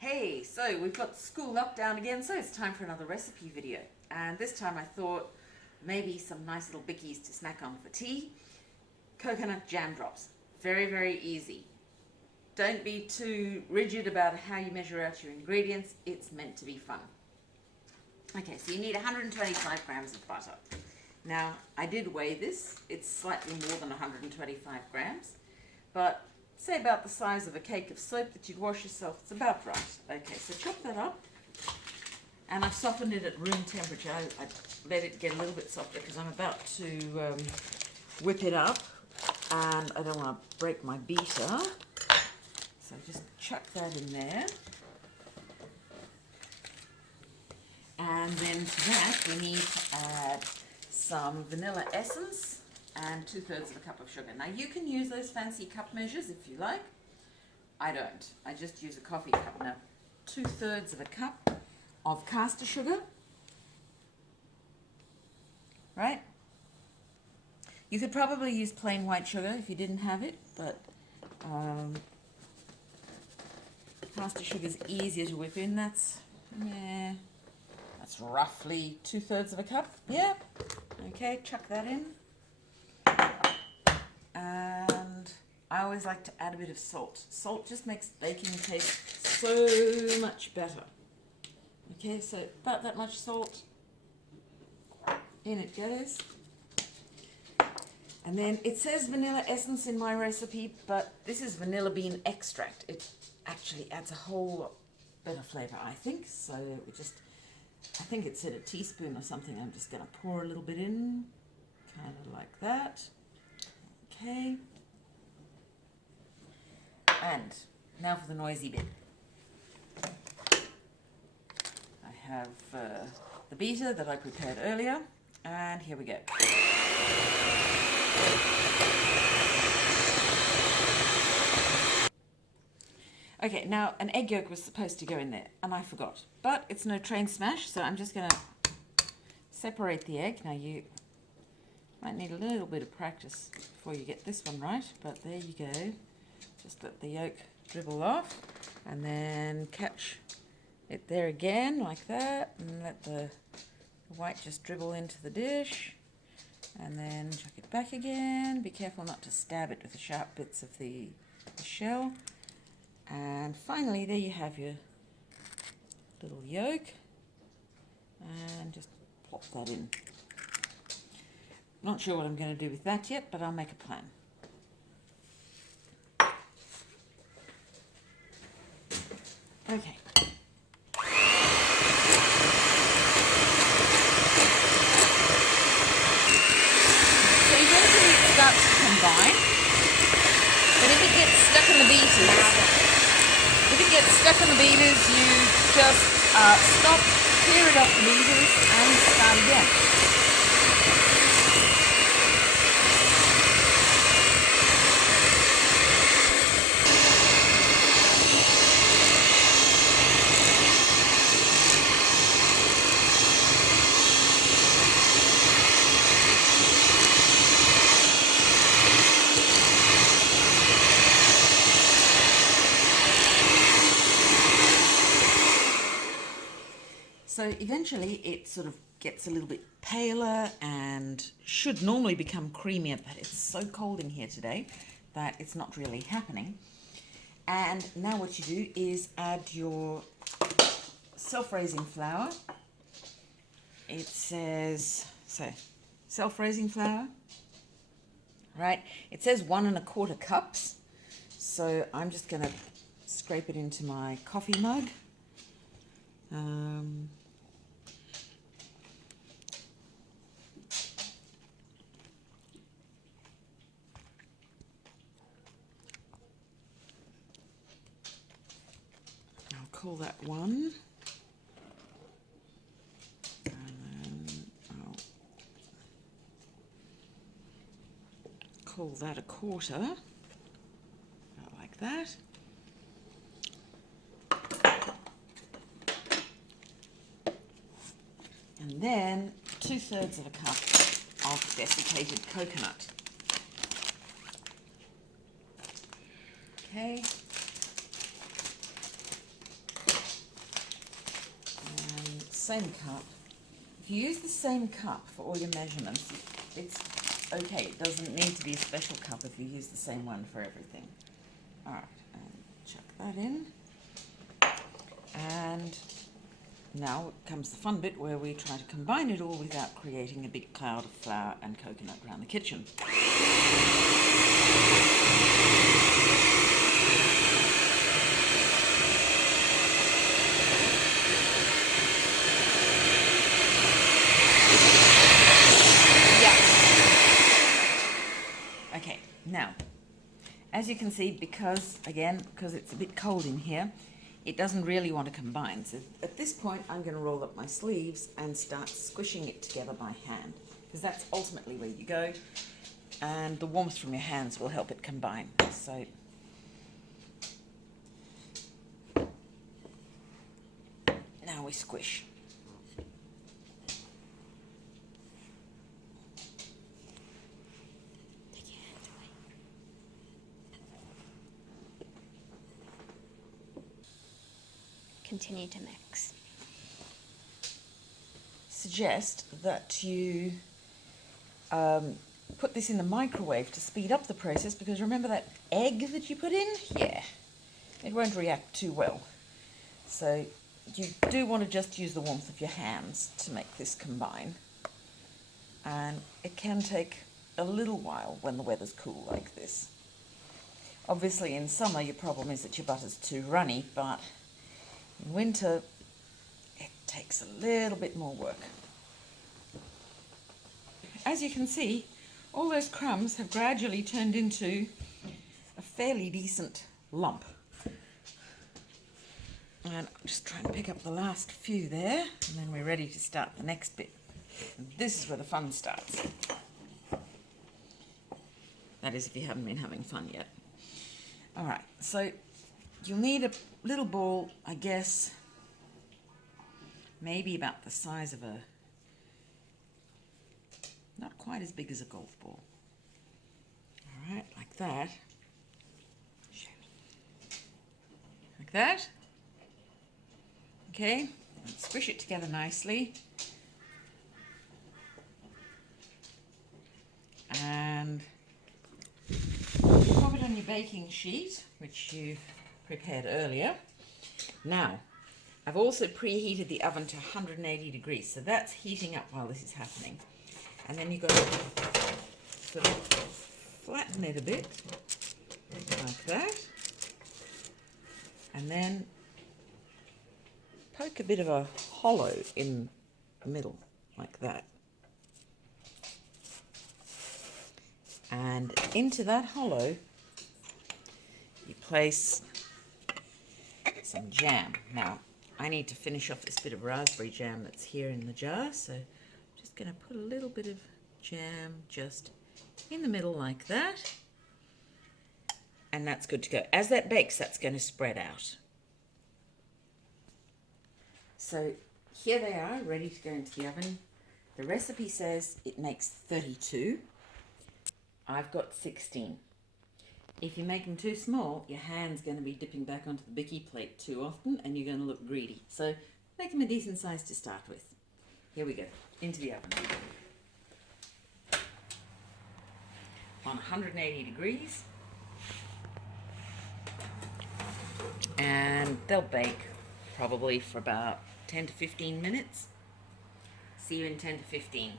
Hey, so we've got school lockdown again, so it's time for another recipe video. And this time I thought maybe some nice little bickies to snack on for tea. Coconut jam drops. Very, very easy. Don't be too rigid about how you measure out your ingredients. It's meant to be fun. Okay, so you need 125 grams of butter. Now, I did weigh this. It's slightly more than 125 grams, but say about the size of a cake of soap that you'd wash yourself. It's about right. Okay, so chop that up. And I've softened it at room temperature. I let it get a little bit softer because I'm about to whip it up. And I don't want to break my beater. So just chuck that in there. And then to that we need to add some vanilla essence and 2/3 of a cup of sugar. Now you can use those fancy cup measures if you like. I don't. I just use a coffee cup. Now 2/3 of a cup of caster sugar. Right? You could probably use plain white sugar if you didn't have it, but caster sugar is easier to whip in. That's roughly 2/3 of a cup. Yeah. Okay, chuck that in. And I always like to add a bit of salt. Salt just makes baking taste so much better. Okay, so about that much salt. In it goes. And then it says vanilla essence in my recipe, but this is vanilla bean extract. It actually adds a whole lot better flavor, I think. So we just, I think it said a teaspoon or something. I'm just going to pour a little bit in, kind of like that. Okay. And now for the noisy bit. I have the beater that I prepared earlier, and here we go. Okay, now an egg yolk was supposed to go in there, and I forgot. But it's no train smash, so I'm just going to separate the egg. Now you might need a little bit of practice before you get this one right, but there you go. Just let the yolk dribble off, and then catch it there again, like that, and let the white just dribble into the dish, and then chuck it back again. Be careful not to stab it with the sharp bits of the shell. And finally, there you have your little yolk, and just plop that in. Not sure what I'm going to do with that yet, but I'll make a plan. Okay. So eventually it starts to combine, but if it gets stuck in the beaters, you just stop, clear it off the beaters, and start again. So eventually it sort of gets a little bit paler and should normally become creamier, but it's so cold in here today that it's not really happening. And now what you do is add your self-raising flour. It says, so self-raising flour, right? It says 1 1/4 cups. So I'm just going to scrape it into my coffee mug. I'll call that 1. And then I'll call that 1/4. Like that. And then 2/3 of a cup of desiccated coconut. Okay. same cup. If you use the same cup for all your measurements, it's okay. It doesn't need to be a special cup if you use the same one for everything. All right, and chuck that in. And now comes the fun bit where we try to combine it all without creating a big cloud of flour and coconut around the kitchen. Okay, now, as you can see, because it's a bit cold in here, it doesn't really want to combine. So at this point, I'm going to roll up my sleeves and start squishing it together by hand, because that's ultimately where you go, and the warmth from your hands will help it combine. So now we squish. Continue to mix. Suggest that you put this in the microwave to speed up the process, because remember that egg that you put in? Yeah, it won't react too well. So you do want to just use the warmth of your hands to make this combine. And it can take a little while when the weather's cool like this. Obviously in summer your problem is that your butter's too runny, but in winter, it takes a little bit more work. As you can see, all those crumbs have gradually turned into a fairly decent lump. And I'm just trying to pick up the last few there, and then we're ready to start the next bit. And this is where the fun starts. That is, if you haven't been having fun yet. All right, so you'll need a little ball, I guess, maybe about the size of not quite as big as a golf ball. All right, like that. Show me. Like that. Okay, and squish it together nicely. And pop it on your baking sheet, which you've prepared earlier. Now, I've also preheated the oven to 180 degrees, so that's heating up while this is happening. And then you've got to sort of flatten it a bit, like that. And then poke a bit of a hollow in the middle, like that. And into that hollow, you place some jam. Now, I need to finish off this bit of raspberry jam that's here in the jar, so I'm just going to put a little bit of jam just in the middle like that. And that's good to go. As that bakes, that's going to spread out. So here they are, ready to go into the oven. The recipe says it makes 32. I've got 16. If you make them too small, your hand's going to be dipping back onto the bicky plate too often and you're going to look greedy. So make them a decent size to start with. Here we go, into the oven. On 180 degrees. And they'll bake probably for about 10 to 15 minutes. See you in 10 to 15.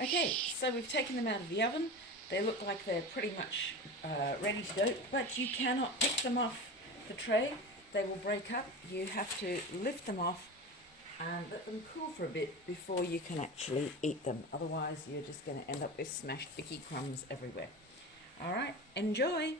Okay, so we've taken them out of the oven. They look like they're pretty much ready to go, but you cannot pick them off the tray. They will break up. You have to lift them off and let them cool for a bit before you can actually eat them. Otherwise, you're just going to end up with smashed bicky crumbs everywhere. All right, enjoy.